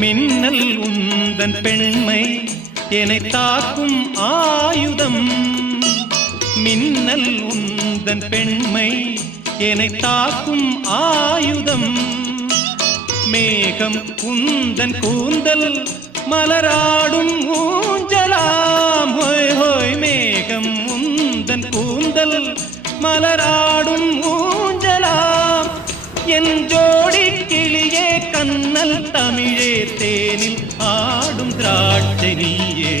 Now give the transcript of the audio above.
மின்னல் உந்தன் பெண்மை என்னை தாக்கும் ஆயுதம். மின்னல் உந்தன் பெண்மை என்னை தாக்கும் ஆயுதம். மேகம் உந்தன் கூந்தல் மலராடும் ஊஞ்சலாம். ஹோய் ஹோய் மேகம் உந்தன் கூந்தல் மலராடும் ஊஞ்சலாம். என் ஜோடி கிளியே கண்ணல் தமிழே தேனில் ஆடும் திராட்சை நீயே.